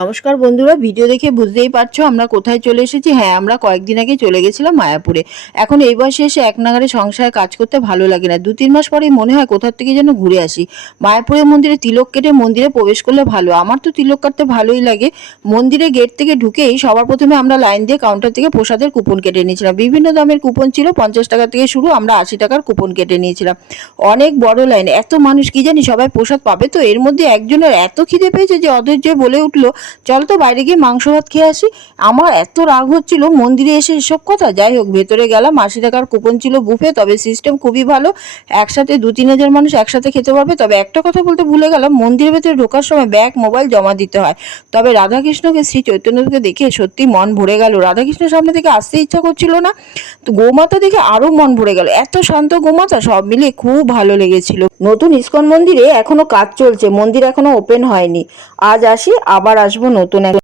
নমস্কার বন্ধুরা, ভিডিও দেখে বুঝতেই পারছো আমরা কোথায় চলে এসেছি। হ্যাঁ, আমরা কয়েকদিন আগে চলে গেছিলাম মায়াপুরে। এখন এই বয়সে এসে এক নাগাড়ে সংসারে কাজ করতে ভালো লাগে না, 2-3 মাস পরেই মনে হয় কোথার থেকে যেন ঘুরে আসি। মায়াপুরের মন্দিরে তিলক কেটে মন্দিরে প্রবেশ করলে ভালো, আমার তো তিলক কাটতে ভালোই লাগে। মন্দিরে গেট থেকে ঢুকেই সবার প্রথমে আমরা লাইন দিয়ে কাউন্টার থেকে প্রসাদের কুপন কেটে নিয়েছিলাম। বিভিন্ন দামের কুপন ছিল, 50 টাকা থেকে শুরু, আমরা 80 টাকার কুপন কেটে নিয়েছিলাম। অনেক বড় লাইন, এত মানুষ, কি জানি সবাই প্রসাদ পাবে তো। এর মধ্যে একজনের এত খিদে পেয়েছে যে অধৈর্য বলে উঠলো, চল তো বাইরে গিয়ে মাংস ভাত খেয়ে আসি। আমার এত রাগ হচ্ছিল মন্দিরে এসে এসব কথা। যাই হোক, ভেতরে গেলাম, 80 টাকার কুপন ছিল, বুফে, তবে সিস্টেম খুবই ভালো। একসাথে 2-3 হাজার মানুষ একসাথে খেতে পারবে। তবে একটা কথা বলতে ভুলে গেলাম, মন্দিরের ভেতরে ঢোকার সময় ব্যাগ মোবাইল জমা দিতে হয়। তবে রাধাকৃষ্ণকে, শ্রী চৈতন্যকে দেখে সত্যি মন ভরে গেল। রাধাকৃষ্ণের সামনে থেকে আসতে ইচ্ছা করছিল না, তো গোমাতা দেখে আরো মন ভরে গেল। এত শান্ত গোমাতা, সব মিলিয়ে খুব ভালো লেগেছিল। নতুন ইসকন মন্দিরে এখনো কাজ চলছে, মন্দির এখনো ওপেন হয়নি। আজ আসি, আবার আসবো নতুন এক